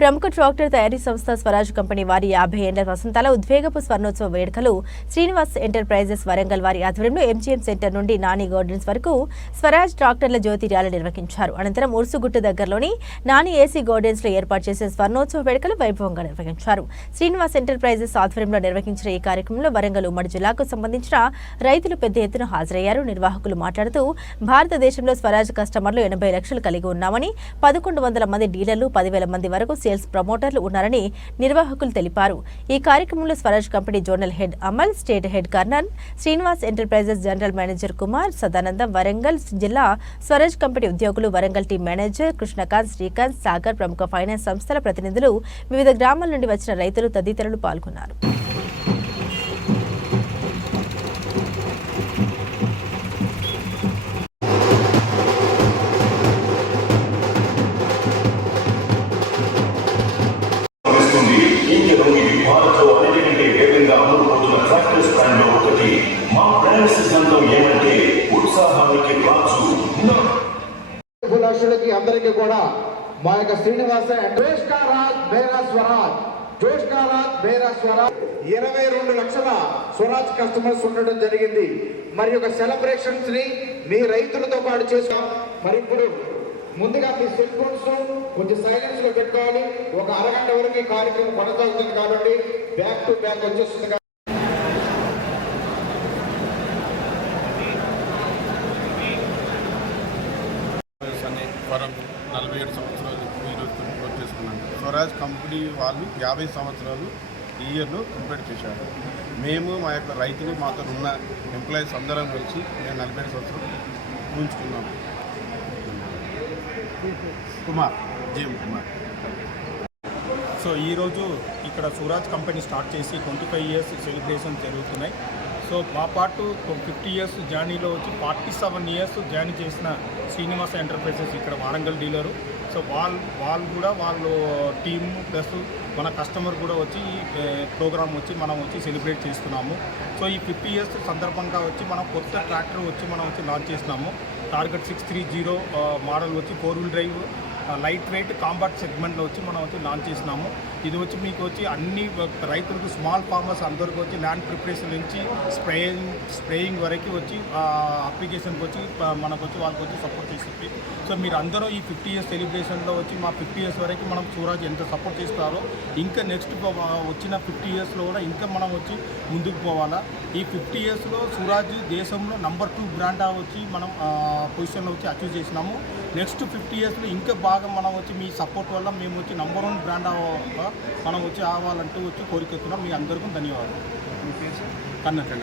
ప్రముఖ ట్రాక్టర్ తయారీ సంస్థ స్వరాజ్ కంపెనీ వారి 50 ఏళ్ల వసంతాల ఉద్వేగపు స్వర్ణోత్సవ వేడుకలు శ్రీనివాస్ ఎంటర్ప్రైజెస్ వరంగల్ వారి ఆధ్వర్యంలో ఎంజీఎం సెంటర్ నుండి నాని గార్డెన్స్ వరకు స్వరాజ్ ట్రాక్టర్ల జ్యోతి ర్యాలీ నిర్వహించారు. అనంతరం ఉర్సుగుట్టు దగ్గరలోని నాని ఏసీ గార్డెన్స్ లో ఏర్పాటు చేసే స్వర్ణోత్సవ వేడుకలు వైభవంగా నిర్వహించారు. శ్రీనివాస్ ఎంటర్ప్రైజెస్ ఆధ్వర్యంలో నిర్వహించిన ఈ కార్యక్రమంలో వరంగల్ ఉమ్మడి జిల్లాకు సంబంధించిన రైతులు పెద్ద ఎత్తున హాజరయ్యారు. నిర్వాహకులు మాట్లాడుతూ భారతదేశంలో స్వరాజ్ కస్టమర్లు 80 లక్షలు కలిగి ఉన్నామని, 1100 మంది డీలర్లు, 10,000 మంది వరకు సేల్స్ ప్రమోటర్లు ఉన్నారని నిర్వాహకులు తెలిపారు. ఈ కార్యక్రమంలో Swaraj company zonal head Amal, state head Karnal, Srinivas enterprises general manager Kumar, Sadanandam, Warangal జిల్లా స్వరాజ్ కంపెనీ ఉద్యోగులు, వరంగల్ టీం మేనేజర్ కృష్ణకాంత్, శ్రీకాంత్, సాగర్, ప్రముఖ ఫైనాన్స్ సంస్థల ప్రతినిధులు, వివిధ గ్రామాల నుండి వచ్చిన రైతులు తదితరులు పాల్గొన్నారు. అందరికీ కూడా మా యొక్క శ్రీనివాస జోష్ కా రాజ్ మేరా స్వరాజ్, జోష్ కా రాజ్ మేరా స్వరాజ్ 22 లక్షల స్వరాజ్ కస్టమర్స్ ఉండడం జరిగింది. మరి ఒక సెలబ్రేషన్స్ ని మీ రైతులతో పాటు చేసాం. మరి ఇప్పుడు ముందుగా మీ సెల్ ఫోన్స్ కొంచెం సైలెన్స్ లో పెట్టుకోవాలి. ఒక అరగంట వరకు ఈ కార్యక్రమం కొనసాగుతుంది కాబట్టి బ్యాక్ టు బ్యాక్ వచ్చేస్తుంది. వరం 47 సంవత్సరాలు ఈరోజు పూర్తి చేసుకున్నాను. స్వరాజ్ కంపెనీ వాళ్ళు 50 సంవత్సరాలు ఈ ఇయర్లో కంప్లీట్ చేశారు. మేము మా యొక్క రైతులు, మాతో ఉన్న ఎంప్లాయీస్ అందరం కలిసి మేము 47 సంవత్సరాలు ఊహించుకున్నాము. జీఎం కుమార్. సో ఈరోజు ఇక్కడ స్వరాజ్ కంపెనీ స్టార్ట్ చేసి 25 ఇయర్స్ సెలబ్రేషన్ జరుగుతున్నాయి. సో మా పాటు 50 ఇయర్స్ జర్నీలో వచ్చి 47 ఇయర్స్ జర్నీ చేసిన శ్రీనివాస ఎంటర్ప్రైజెస్ ఇక్కడ వారంగల్ డీలరు. సో వాళ్ళు కూడా వాళ్ళు టీమ్ ప్లస్ మన కస్టమర్ కూడా వచ్చి ఈ ప్రోగ్రామ్ వచ్చి మనం వచ్చి సెలబ్రేట్ చేస్తున్నాము. సో ఈ 50 ఇయర్స్ సందర్భంగా వచ్చి మనం కొత్త ట్రాక్టర్ వచ్చి మనం వచ్చి లాంచ్ చేసినాము. టార్గెట్ 630 మోడల్ వచ్చి 4-wheel drive light weight compact సెగ్మెంట్లో వచ్చి మనం వచ్చి లాంచ్ చేసినాము. ఇది వచ్చి మీకు వచ్చి అన్ని రైతులకు, స్మాల్ ఫార్మర్స్ అందరికీ వచ్చి ల్యాండ్ ప్రిపరేషన్ నుంచి స్ప్రేయింగ్ వరకు వచ్చి అప్లికేషన్కి వచ్చి మనకు వచ్చి వాళ్ళకి వచ్చి సపోర్ట్ చేస్తుంది. సో మీరు అందరూ ఈ 50 ఇయర్స్ సెలబ్రేషన్లో వచ్చి మా 50 ఇయర్స్ వరకు మనం స్వరాజ్ ఎంత సపోర్ట్ చేస్తారో ఇంకా నెక్స్ట్ వచ్చిన 50 ఇయర్స్లో కూడా ఇంకా మనం వచ్చి ముందుకు పోవాలా. ఈ 50 ఇయర్స్లో స్వరాజ్ దేశంలో నంబర్ 2 బ్రాండ్ వచ్చి మనం పొజిషన్లో వచ్చి అచీవ్ చేసినాము. నెక్స్ట్ 50 ఇయర్స్లో ఇంకా బాగా మనం వచ్చి మీ సపోర్ట్ వల్ల మేము వచ్చి నంబర్ 1 బ్రాండ్ మనం వచ్చి అవ్వాలంటూ వచ్చి కోరికెత్తున్నాం. మీ అందరికీ ధన్యవాదాలు. కన్నడ.